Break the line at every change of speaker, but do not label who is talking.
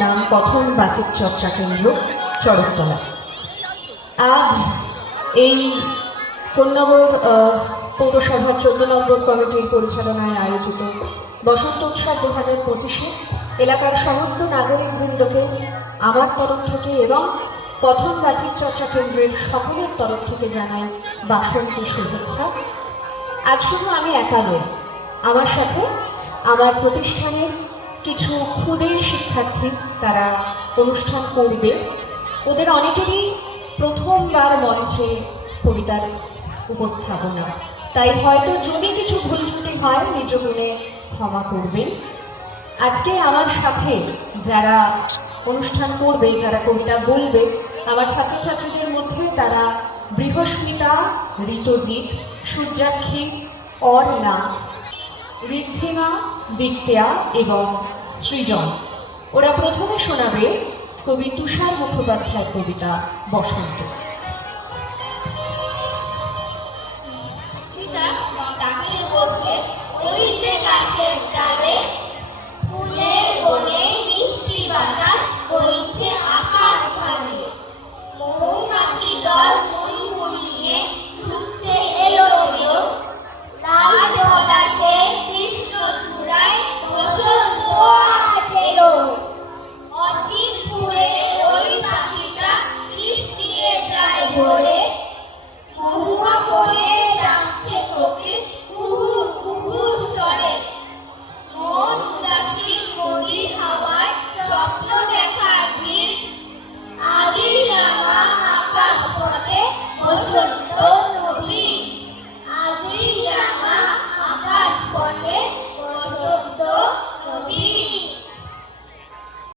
নাম কথন বাচিক চর্চা কেন্দ্র চরকতলা আজ এই কন্যাবর পৌরসভার চোদ্দ নম্বর কমিটির পরিচালনায় আয়োজিত বসন্ত উৎসব দু হাজার পঁচিশে এলাকার সমস্ত নাগরিকবৃন্দকে আমার তরফ থেকে এবং কথন বাচিক চর্চা কেন্দ্রের সকলের তরফ থেকে জানাই বাসন্তী শুভেচ্ছা। আজ শুধু আমি একা নই, আমার সাথে আমার প্রতিষ্ঠানের কিছু ক্ষুদে শিক্ষার্থী তারা অনুষ্ঠান করবে। ওদের অনেকেরই প্রথমবার মঞ্চে কবিতার উপস্থাপনা। তাই হয়তো যদি কিছু ভুল ত্রুটি হয়, নিজ গুণে ক্ষমা করবেন। আজকে আমার সাথে যারা অনুষ্ঠান করবে, যারা কবিতা বলবে, আমার ছাত্রছাত্রীদের মধ্যে তারা বৃহস্মিতা, ঋতজিৎ, সূর্যাক্ষী, অর্ণা ঋদ্ধিমা দিত্যা এবং সৃজন। ওরা প্রথমে শোনাবে কবি তুষার মুখোপাধ্যায়ের কবিতা বসন্ত। போலே